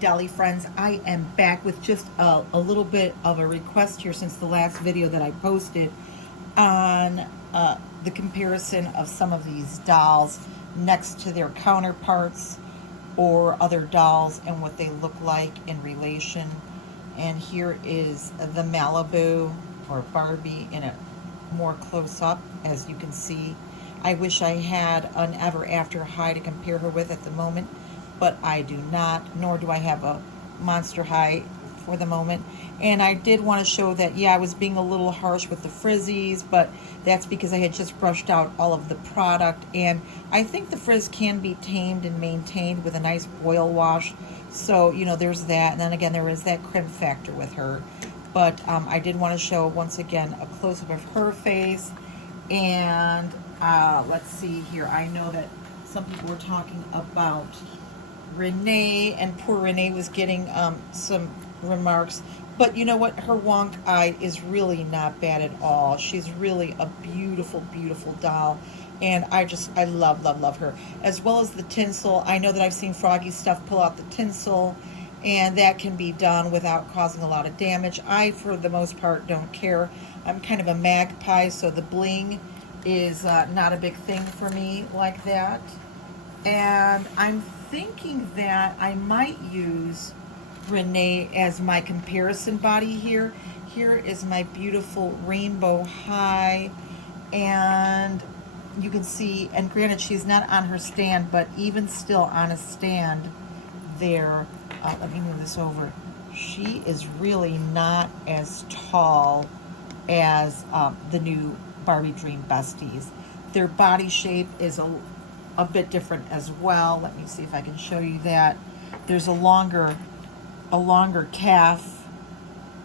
Dolly friends, I am back with just a little bit of a request here since the last video that I posted on the comparison of some of these dolls next to their counterparts or other dolls and what they look like in relation. And here is the Malibu or Barbie in a more close up, as you can see. I wish I had an Ever After High to compare her with at the moment, but I do not, nor do I have a Monster High for the moment. And I did want to show that, yeah, I was being a little harsh with the frizzies, but that's because I had just brushed out all of the product. And I think the frizz can be tamed and maintained with a nice oil wash. So, you know, there's that. And then again, there is that creme factor with her. But I did want to show, once again, a close-up of her face. And let's see here. I know that some people were talking about Renee, and poor Renee was getting some remarks. But you know what? Her wonk eye is really not bad at all. She's really a beautiful, beautiful doll. And I love, love, love her. As well as the tinsel. I know that I've seen Froggy Stuff pull out the tinsel, and that can be done without causing a lot of damage. I, for the most part, don't care. I'm kind of a magpie, so the bling is not a big thing for me like that. And I'm thinking that I might use Renee as my comparison body here. Here is my beautiful Rainbow High, and you can see, and granted she's not on her stand, but even still on a stand there, let me move this over, she is really not as tall as the new Barbie Dream Besties. Their body shape is a bit different as well. Let me see if I can show you that. There's a longer calf,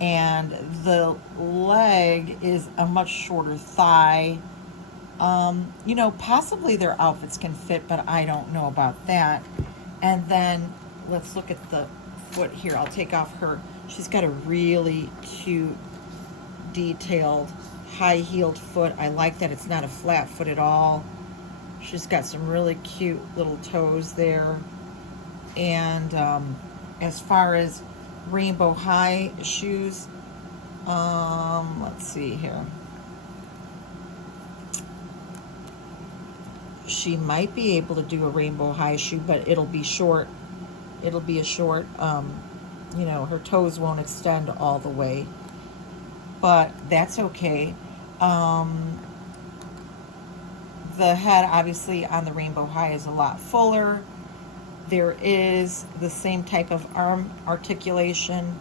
and the leg is a much shorter thigh. You know, possibly their outfits can fit, but I don't know about that. And then let's look at the foot here. I'll take off her. She's got a really cute, detailed, high-heeled foot. I like that it's not a flat foot at all. She's got some really cute little toes there. And as far as Rainbow High shoes, let's see here. She might be able to do a Rainbow High shoe, but it'll be short. It'll be a short, you know, her toes won't extend all the way, but that's okay. The head, obviously, on the Rainbow High is a lot fuller. There is the same type of arm articulation,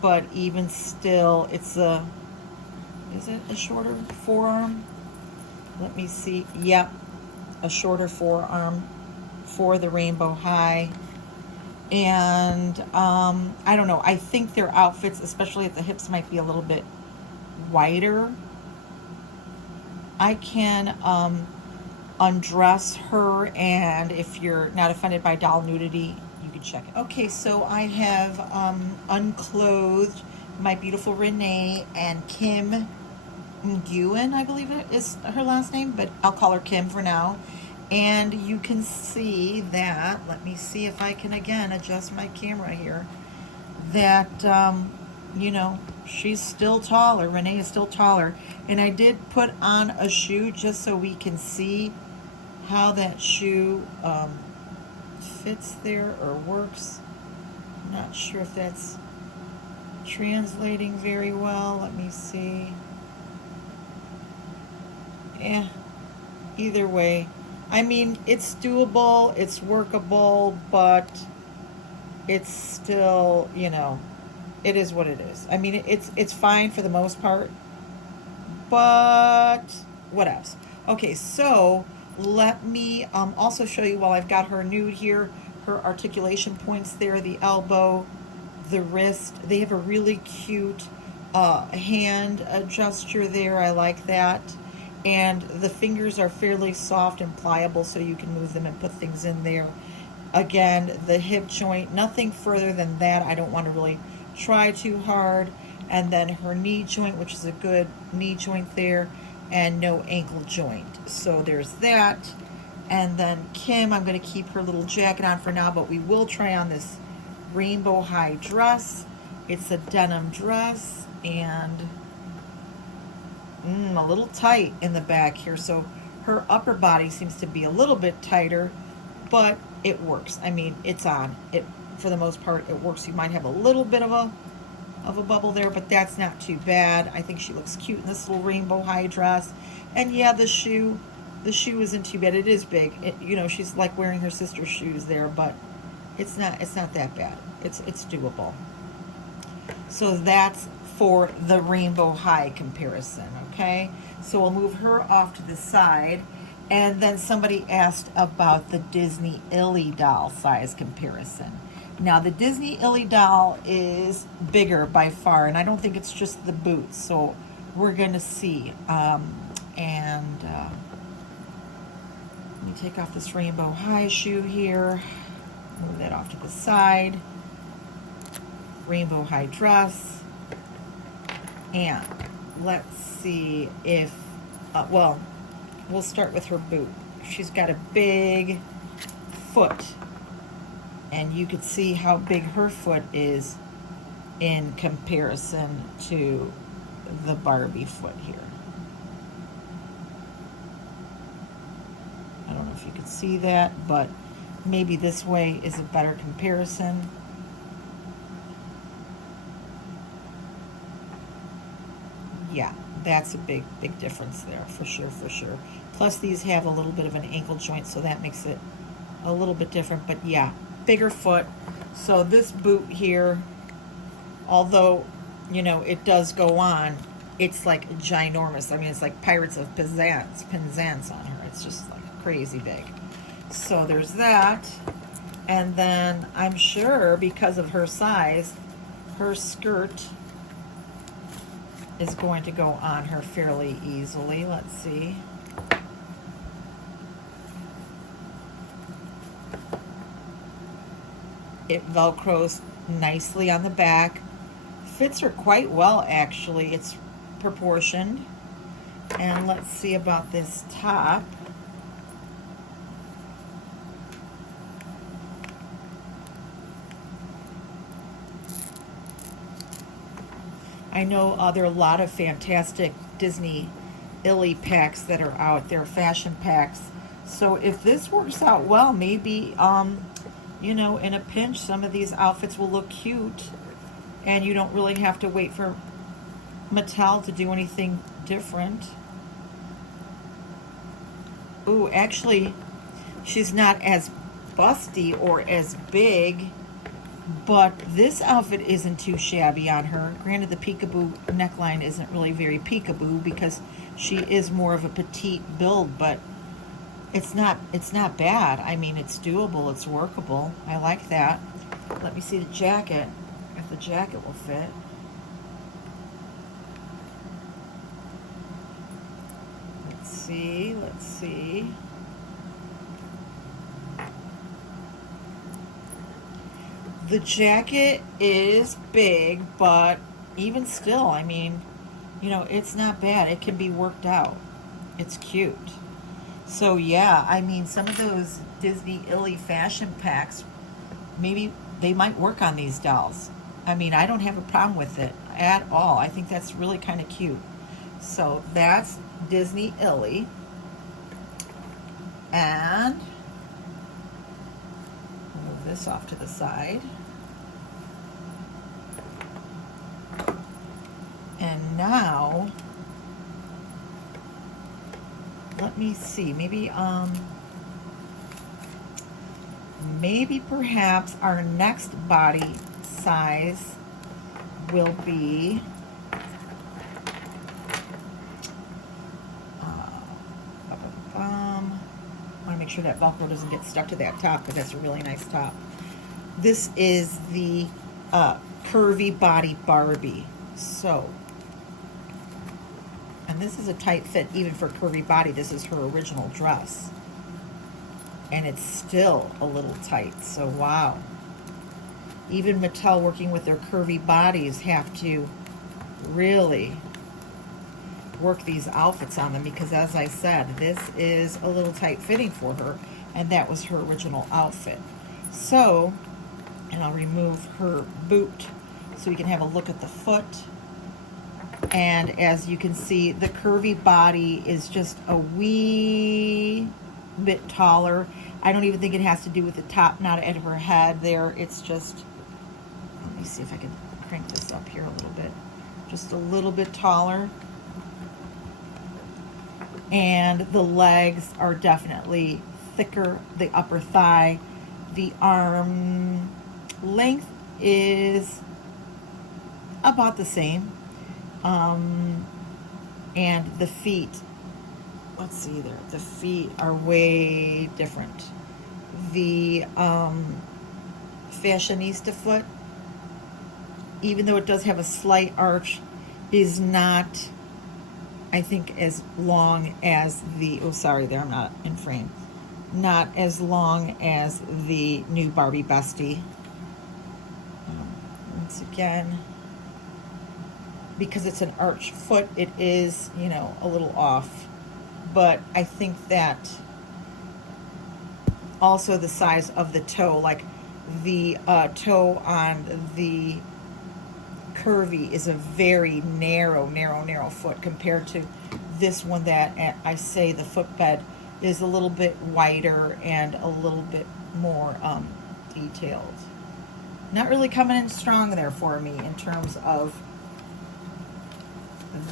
but even still, it's a, is it a shorter forearm? Let me see. Yep, a shorter forearm for the Rainbow High. And I don't know, I think their outfits, especially at the hips, might be a little bit wider. I can undress her, and if you're not offended by doll nudity, you can check it. Okay, so I have unclothed my beautiful Renee and Kim Nguyen, I believe it is her last name, but I'll call her Kim for now. And you can see that, let me see if I can again adjust my camera here, that, you know, she's still taller. Renee is still taller. And I did put on a shoe just so we can see how that shoe fits there or works. I'm not sure if that's translating very well. Let me see. Either way, I mean, it's doable, it's workable, but it's still, you know, it is what it is. I mean, it's fine for the most part, but what else? Okay, so let me also show you, while I've got her nude here, her articulation points there, the elbow, the wrist. They have a really cute hand gesture there. I like that. And the fingers are fairly soft and pliable, so you can move them and put things in there. Again, the hip joint, nothing further than that. I don't want to really try too hard. And then her knee joint, which is a good knee joint there, and no ankle joint. So there's that. And then Kim, I'm going to keep her little jacket on for now, but we will try on this rainbow high dress. It's a denim dress, and a little tight in the back here. So her upper body seems to be a little bit tighter, but it works. I mean, it's on. It, for the most part, it works. You might have a little bit of a bubble there, but that's not too bad. I think she looks cute in this little rainbow high dress. And yeah, the shoe isn't too bad. It is big. You know, she's like wearing her sister's shoes there, but it's not that bad. It's doable. So that's for the rainbow high comparison, okay? So we'll move her off to the side. And then somebody asked about the Disney Illy doll size comparison. Now the Disney Illy doll is bigger by far, and I don't think it's just the boots, so we're gonna see. Let me take off this rainbow high shoe here, move that off to the side. Rainbow high dress, and let's see if, well, we'll start with her boot. She's got a big foot, and you could see how big her foot is in comparison to the Barbie foot here. I don't know if you could see that, but maybe this way is a better comparison. Yeah, that's a big difference there, for sure. Plus these have a little bit of an ankle joint, so that makes it a little bit different, but yeah, bigger foot. So this boot here, although, you know, it does go on, it's like ginormous. I mean, it's like Pirates of Penzance on her. It's just like crazy big. So there's that. And then I'm sure because of her size, her skirt is going to go on her fairly easily. Let's see. It velcros nicely on the back. Fits her quite well, actually. It's proportioned. And let's see about this top. I know there are a lot of fantastic Disney Illy packs that are out there, fashion packs. So if this works out well, maybe, you know, in a pinch, some of these outfits will look cute, and you don't really have to wait for Mattel to do anything different. Ooh, actually, she's not as busty or as big, but this outfit isn't too shabby on her. Granted, the peekaboo neckline isn't really very peekaboo because she is more of a petite build, but it's not bad. I mean, it's doable, it's workable. I like that. Let me see the jacket, if the jacket will fit. Let's see. The jacket is big, but even still, I mean, you know, it's not bad. It can be worked out. It's cute. So yeah, I mean, some of those Disney Illy fashion packs, maybe they might work on these dolls. I mean, I don't have a problem with it at all. I think that's really kind of cute. So that's Disney Illy. And move this off to the side. And now, let me see, maybe perhaps our next body size will be I want to make sure that Velcro doesn't get stuck to that top, because that's a really nice top. This is the curvy body Barbie. So, and this is a tight fit even for curvy body. This is her original dress, and it's still a little tight. So wow, even Mattel, working with their curvy bodies, have to really work these outfits on them, because as I said, this is a little tight fitting for her, and that was her original outfit. So And I'll remove her boot so we can have a look at the foot. And as you can see, the curvy body is just a wee bit taller. I don't even think it has to do with the top knot at her head there. It's just, let me see if I can crank this up here a little bit. Just a little bit taller. And the legs are definitely thicker, the upper thigh. The arm length is about the same. And the feet, let's see there, the feet are way different. The fashionista foot, even though it does have a slight arch, is not, I think, as long as the, oh sorry there, I'm not in frame, not as long as the new Barbie Bestie. Once again, because it's an arch foot, it is, you know, a little off. But I think that also the size of the toe, like the toe on the curvy is a very narrow foot compared to this one that I say the footbed is a little bit wider and a little bit more detailed. Not really coming in strong there for me in terms of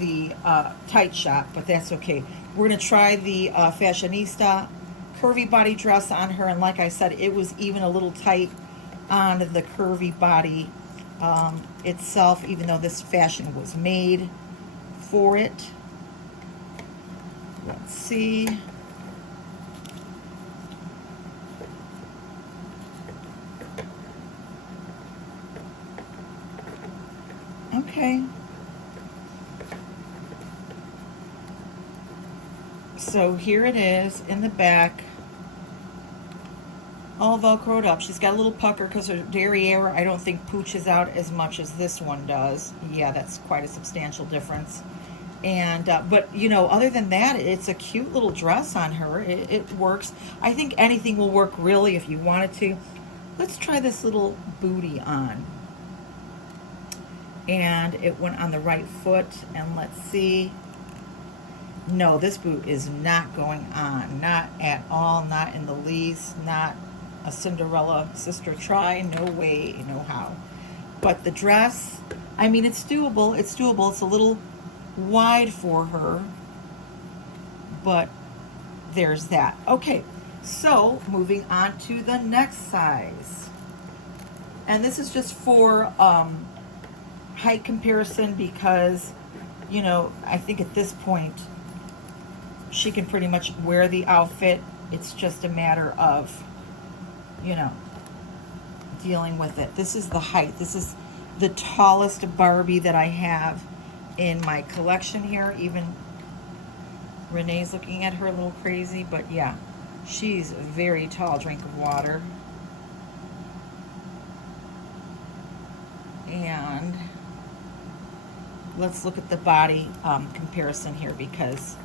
the tight shop, but that's okay. We're going to try the fashionista curvy body dress on her, and like I said, it was even a little tight on the curvy body itself, even though this fashion was made for it. Let's see. Okay. So here it is in the back, all Velcroed up. She's got a little pucker because her derriere, I don't think, pooches out as much as this one does. Yeah, that's quite a substantial difference. And but you know, other than that, it's a cute little dress on her. It works. I think anything will work really if you wanted to. Let's try this little booty on. And it went on the right foot, and let's see. No, this boot is not going on. Not at all. Not in the least. Not a Cinderella sister try. No way, no how. But the dress, I mean, it's doable. It's doable. It's a little wide for her. But there's that. Okay, so moving on to the next size. And this is just for height comparison because, you know, I think at this point, she can pretty much wear the outfit. It's just a matter of, you know, dealing with it. This is the height. This is the tallest Barbie that I have in my collection here. Even Renee's looking at her a little crazy, but yeah, she's a very tall. Drink of water. And let's look at the body comparison here because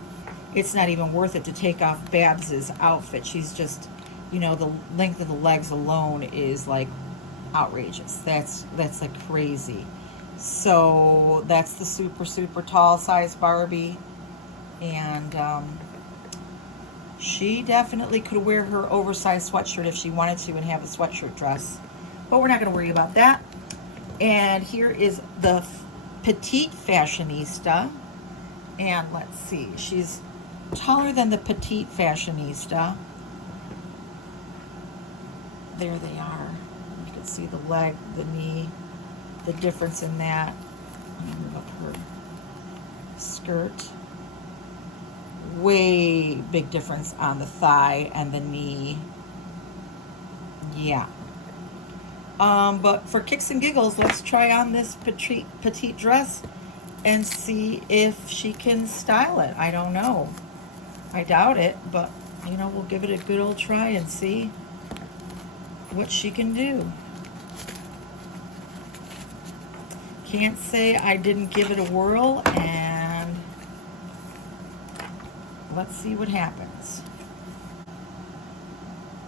it's not even worth it to take off Babs's outfit. She's just, you know, the length of the legs alone is like outrageous. That's like crazy. So that's the super tall size Barbie. And she definitely could wear her oversized sweatshirt if she wanted to and have a sweatshirt dress. But we're not going to worry about that. And here is the petite fashionista. And let's see, she's taller than the petite fashionista. There they are. You can see the leg, the knee, the difference in that. Let me move up her skirt. Way big difference on the thigh and the knee. Yeah. But for kicks and giggles, let's try on this petite dress and see if she can style it. I don't know. I doubt it, but, you know, we'll give it a good old try and see what she can do. Can't say I didn't give it a whirl, and let's see what happens.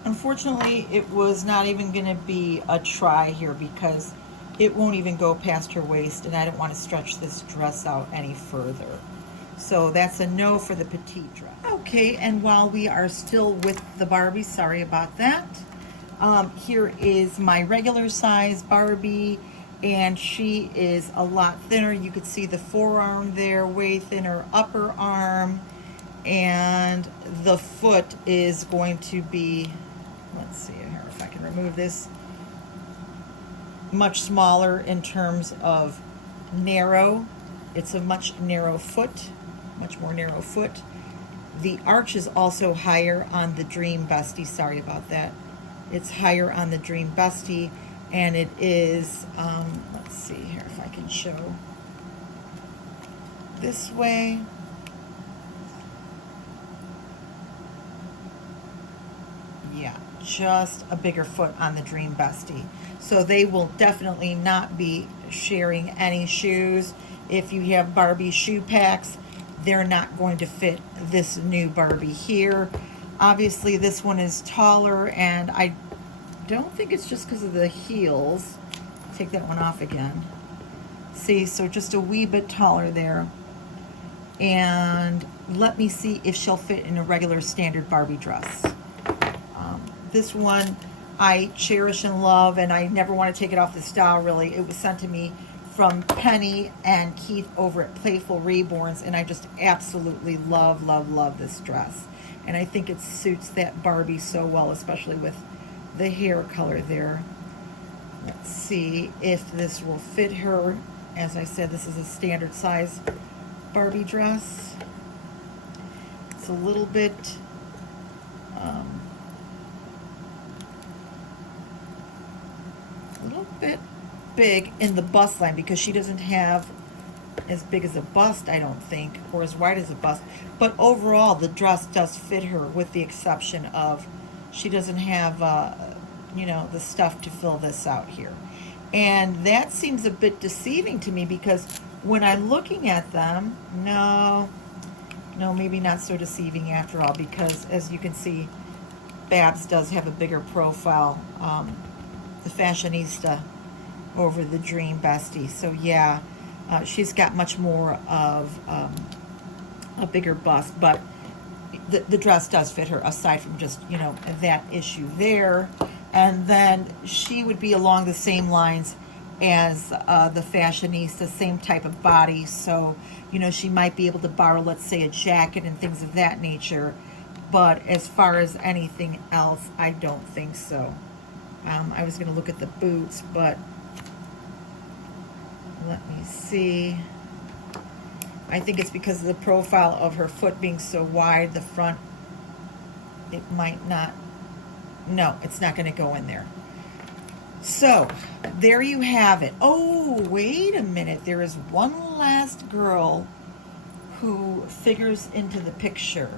Unfortunately, it was not even going to be a try here because it won't even go past her waist, and I don't want to stretch this dress out any further. So that's a no for the petite dress. Okay, and while we are still with the Barbie, sorry about that. Here is my regular size Barbie, and she is a lot thinner. You could see the forearm there, way thinner upper arm, and the foot is going to be, let's see here if I can remove this, much smaller in terms of narrow. It's a much narrow foot, much more narrow foot. The arch is also higher on the Dream Bestie. Sorry about that. It's higher on the Dream Bestie, and it is, let's see here if I can show this way. Yeah, just a bigger foot on the Dream Bestie. So they will definitely not be sharing any shoes. If you have Barbie shoe packs, they're not going to fit this new Barbie here. Obviously, this one is taller, and I don't think it's just because of the heels. Take that one off again. See, so just a wee bit taller there. And let me see if she'll fit in a regular standard Barbie dress. This one I cherish and love, and I never want to take it off the style, really. It was sent to me from Penny and Keith over at Playful Reborns, and I just absolutely love, love, love this dress. And I think it suits that Barbie so well, especially with the hair color there. Let's see if this will fit her. As I said, this is a standard size Barbie dress. It's a little bit big in the bust line because she doesn't have as big as a bust, I don't think, or as wide as a bust. But overall, the dress does fit her, with the exception of she doesn't have, you know, the stuff to fill this out here. And that seems a bit deceiving to me because when I'm looking at them, no, maybe not so deceiving after all, because as you can see, Babs does have a bigger profile, the fashionista, over the Dream Bestie. So yeah, she's got much more of a bigger bust, but the dress does fit her, aside from just, you know, that issue there. And then she would be along the same lines as the fashionista, same type of body. So, you know, she might be able to borrow, let's say, a jacket and things of that nature. But as far as anything else, I don't think so. I was going to look at the boots, but let me see. I think it's because of the profile of her foot being so wide, the front, it might not, no, it's not going to go in there. So, there you have it. Oh, wait a minute. There is one last girl who figures into the picture.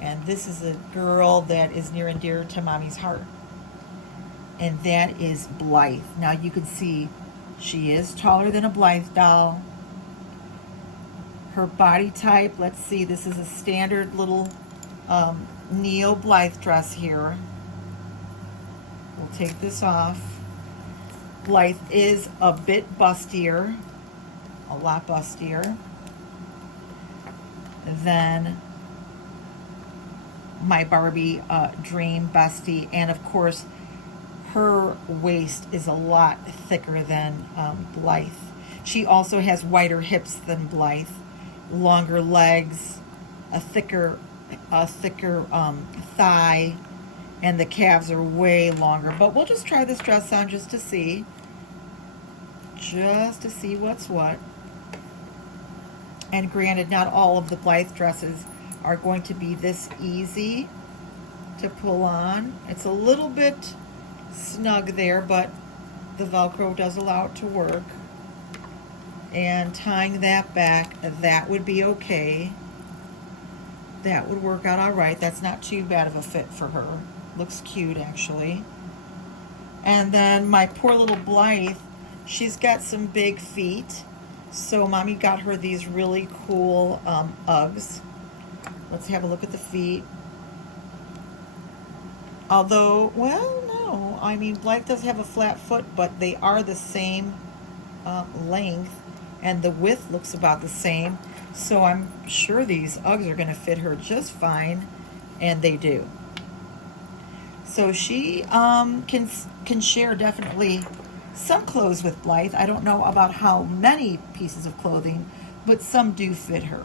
And this is a girl that is near and dear to Mommy's heart. And that is Blythe. Now, you can see she is taller than a Blythe doll. Her body type, let's see, this is a standard little Neo Blythe dress here. We'll take this off. Blythe is a bit bustier, a lot bustier than my Barbie Dream Bestie. And of course, her waist is a lot thicker than Blythe. She also has wider hips than Blythe, longer legs, a thicker thigh, and the calves are way longer. But we'll just try this dress on just to see what's what. And granted, not all of the Blythe dresses are going to be this easy to pull on. It's a little bit snug there, but the Velcro does allow it to work. And tying that back, that would be okay. That would work out all right. That's not too bad of a fit for her. Looks cute, actually. And then my poor little Blythe, she's got some big feet. So Mommy got her these really cool Uggs. Let's have a look at the feet. Although, well, no. I mean, Blythe does have a flat foot, but they are the same length, and the width looks about the same. So I'm sure these Uggs are going to fit her just fine, and they do. So she can share definitely some clothes with Blythe. I don't know about how many pieces of clothing, but some do fit her.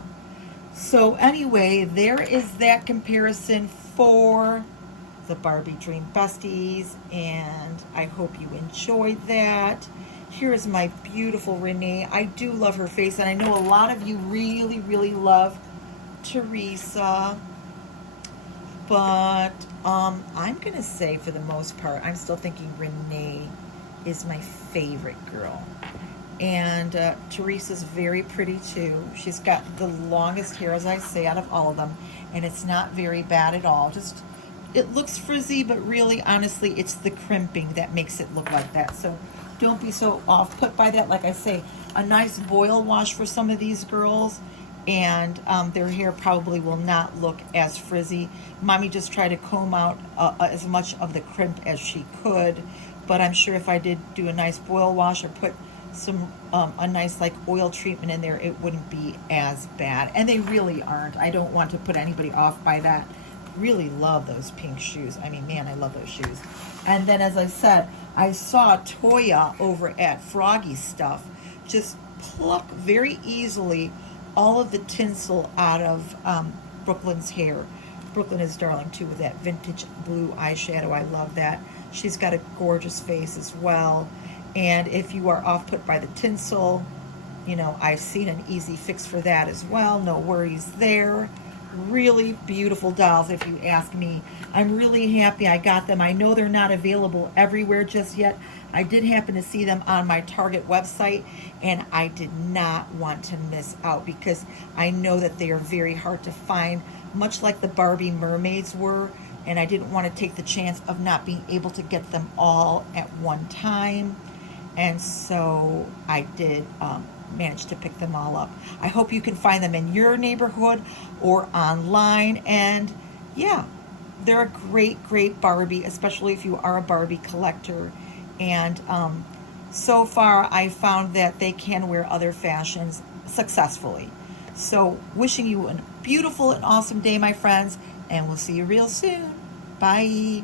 So anyway, there is that comparison for the Barbie Dream Besties, and I hope you enjoyed that. Here's my beautiful Renee. I do love her face, and I know a lot of you really, really love Teresa, but I'm going to say for the most part, I'm still thinking Renee is my favorite girl. And Teresa's very pretty too. She's got the longest hair, as I say, out of all of them, and it's not very bad at all. Just, it looks frizzy, but really, honestly, it's the crimping that makes it look like that. So don't be so off put by that. Like I say, a nice boil wash for some of these girls, and their hair probably will not look as frizzy. Mommy just tried to comb out as much of the crimp as she could, but I'm sure if I did do a nice boil wash or put some a nice like oil treatment in there, it wouldn't be as bad. And they really aren't. I don't want to put anybody off by that. Really love those pink shoes. I mean, man, I love those shoes. And then, as I said, I saw Toya over at Froggy Stuff just pluck very easily all of the tinsel out of Brooklyn's hair. Brooklyn is darling too with that vintage blue eyeshadow. I love that. She's got a gorgeous face as well. And if you are off put by the tinsel, you know, I've seen an easy fix for that as well. No worries there. Really beautiful dolls, if you ask me. I'm really happy I got them. I know they're not available everywhere just yet. I did happen to see them on my Target website, and I did not want to miss out because I know that they are very hard to find, much like the Barbie mermaids were, and I didn't want to take the chance of not being able to get them all at one time. And so I did manage to pick them all up. I hope you can find them in your neighborhood or online. And yeah, they're a great, great Barbie, especially if you are a Barbie collector. And so far, I found that they can wear other fashions successfully. So wishing you a beautiful and awesome day, my friends, and we'll see you real soon. Bye.